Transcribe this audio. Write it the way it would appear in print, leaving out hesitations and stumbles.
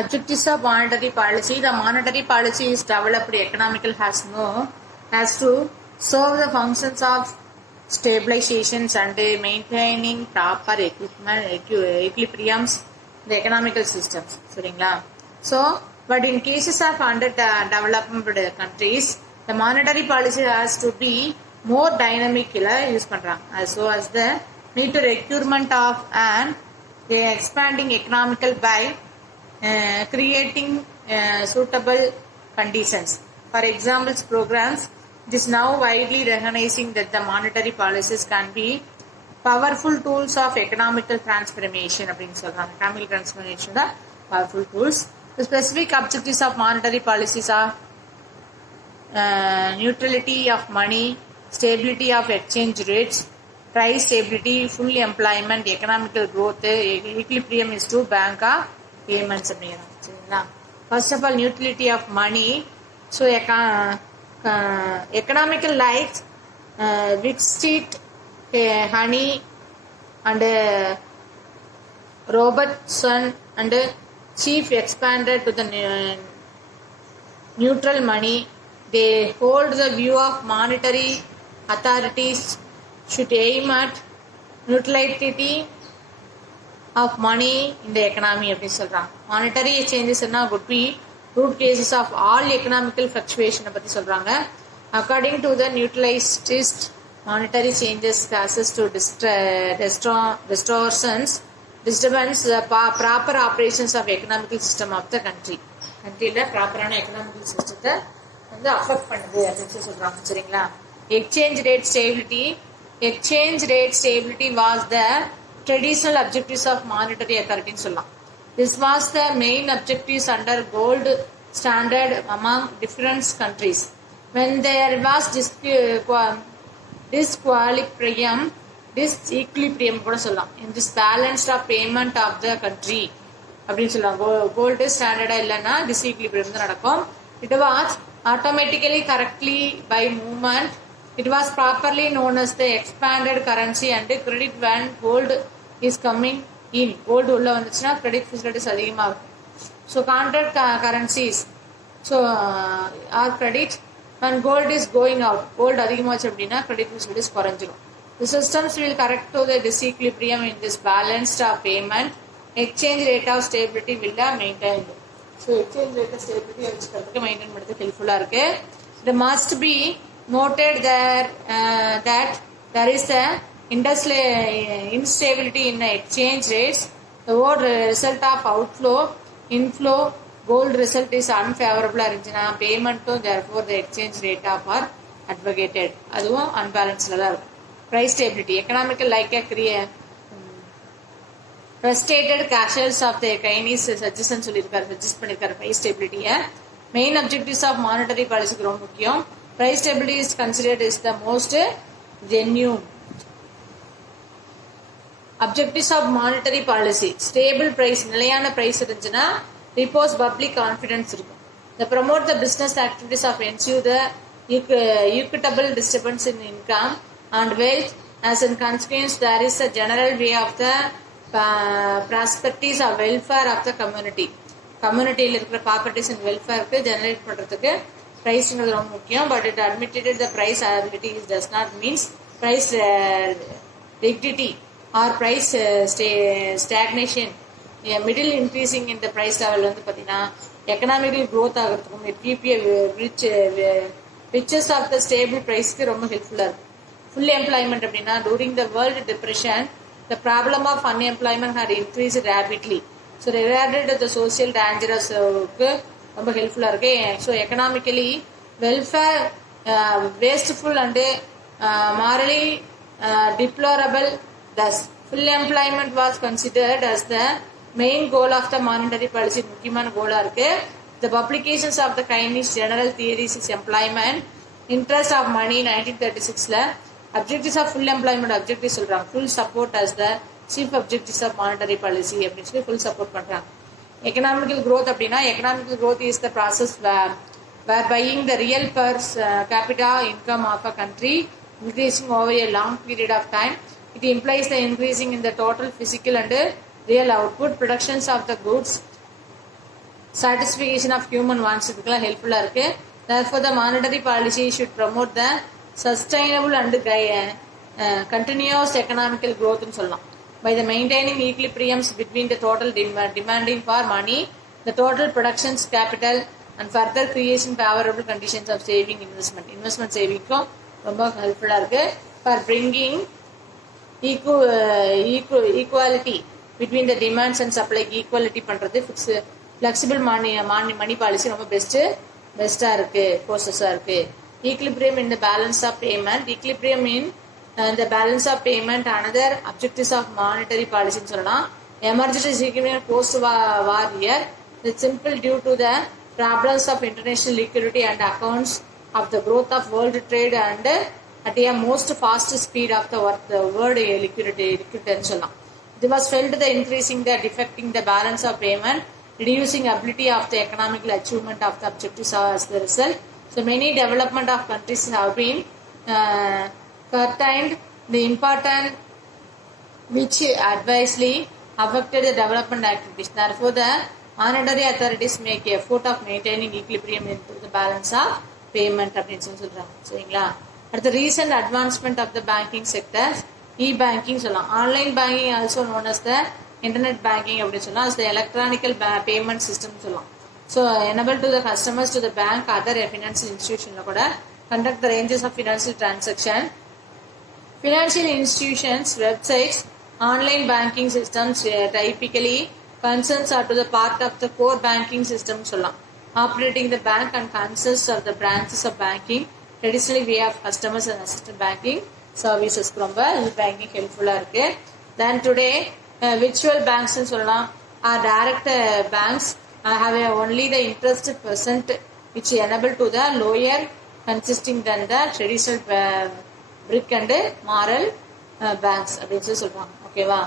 Objectives of monetary policy. The monetary policy is developed economical has to serve the functions of stabilizations and maintaining proper equilibriums in the economical systems. So, but in cases of underdeveloped countries, the monetary policy has to be more dynamic use so as the need to requirement of and the expanding economical by creating suitable conditions. For example, programs, it is now widely recognizing that the monetary policies can be powerful tools of economical transformation. Economic transformation, the powerful tools. The specific objectives of monetary policies are neutrality of money, stability of exchange rates, price stability, full employment, economical growth, equilibrium is to bank payments. First of all, neutrality of money. So economical likes Wicksteed, Honey and Robertson and chief expanded to the neutral money. They hold the view of monetary authorities should aim at neutrality of money in the economy. Monetary changes would be root cases of all economical fluctuation. According to the neutralized monetary changes causes to distortions, disturbance the proper operations of economical system of the country. Proper economical system affect பண்ணுது. Exchange rate stability. Exchange rate stability was the traditional objectives of monetary authority. This was the main objectives under gold standard among different countries. When there was disequilibrium in this balance of payment of the country. Gold standard illana disequilibrium nadakum. It was automatically correctly by movement. It was properly known as the expanded currency and credit when gold is coming in. Gold ulla vanduchna credit facilities adhigama irukum. So counter currencies, so our credit when gold is going out, gold adhigamachu appadina credit facilities koranjirum. The systems will correct to the disequilibrium in this balanced of payment. Exchange rate of stability will maintained. So exchange rate of stability vechukradhukku maintain பண்றது helpful-ஆ இருக்கு. It must be noted there that there is a instability in the exchange rates. The word result of outflow, inflow, gold result is unfavorable arrangina payment to therefore the exchange rate of are advocated. அதுவும் unbalanced la இருக்கும். Price stability, economical like a frustrated casuals of the Chinese suggestion suggest பண்ணிருக்காரு price stability. Main objectives of monetary policy ரொம்ப முக்கியம். Price stability is considered as the most genuine. Objectives of monetary policy. Stable price, நிலையான price இருந்துச்சுன்னா repose public confidence இருக்கும். They promote the business activities of ensure the equitable disturbance in income and wealth. As in consequence, there is a general way of the prosperities or welfare of the community. Community இருக்கிற properties and welfare generate பண்றதுக்கு price ரொம்ப முக்கியம். But it admitted the price ability does not means price rigidity or price stagnation. Middle increasing in the price level வந்து பாத்தீங்கன்னா economical growth ஆகிறதுக்கும் it keep a riches of the stable price ரொம்ப ஹெல்ப்ஃபுல்லா இருக்கும். Full employment அப்படின்னா during the world depression the problem of unemployment had increased rapidly. So regarded the social dangers ரொம்ப ஹெல்ப்ஃபுல்லா இருக்கு. So economically welfare wasteful and morally deplorable. Thus full employment was considered as the main goal of the monetary policy. முக்கியமான Cola இருக்கு. The publications of the Chinese general theories is employment interest of money 1936ல objectives of full employment objectives சொல்றாங்க. Full support as the chief objectives of monetary policy அப்படின்னு சொல்லி full support பண்றாங்க. Economical growth அப்படின்னா economical growth is the process whereby the real per capita income of a country increasing over a long period of time. It implies the increasing in the total physical and real output, productions of the goods satisfaction of human wants இதுக்கெல்லாம் ஹெல்ப்ஃபுல்லா இருக்கு. Therefore the monetary policy should promote the sustainable and continuous economical growth னு சொல்லலாம். By the maintaining equilibriums between the total demanding for money, the total production's capital and further creation favorable conditions of saving investment savingக்கும் ரொம்ப ஹெல்ப்ஃபுல்லா இருக்கு. For bringing equality between the demands and supply, equality பண்றது flexible money policy ரொம்ப பெஸ்டா இருக்கு, ப்ரோசஸா இருக்கு. Equilibrium in the balance of payment, equilibrium in the balance of payment, another objectives of monetary policy னு சொல்லலாம். Emergency equilibrium post war year, it's simple due to the problems of international liquidity and accounts of the growth of world trade and at a most fast speed of the world liquidity னு சொல்லலாம். It was felt the increasing the defecting the balance of payment, reducing ability of the economical achievement of the objectives as the result. So many development of countries have been curtailed, the important which adversely affected the development activities. Therefore, the monetary authorities make effort of maintaining equilibrium into the balance of payment அப்படின்னு சொல்றாங்க. சரிங்களா? அடுத்த recent advancement of the banking sector, e-banking சொல்லலாம். Online banking also known as the internet banking அப்படின்னு சொல்லலாம். as the electronical payment system சொல்லலாம். So enable to the customers to the bank other financial institution கூட conduct the ranges of financial transaction. Financial institutions websites, online banking systems typically concerns are to the part of the core banking system சொல்லலாம். Operating the bank and consists of the branches of banking. Traditionally we have customers and assistant banking services ரொம்ப e-banking ஹெல்ப்ஃபுல்லா இருக்கு. Then today virtual banks னு சொல்லலாம். are direct banks have only the interest percent which enable to the lower consisting than the traditional brick and moral banks அப்படின்னு சொல்றாங்க. ஓகேவா?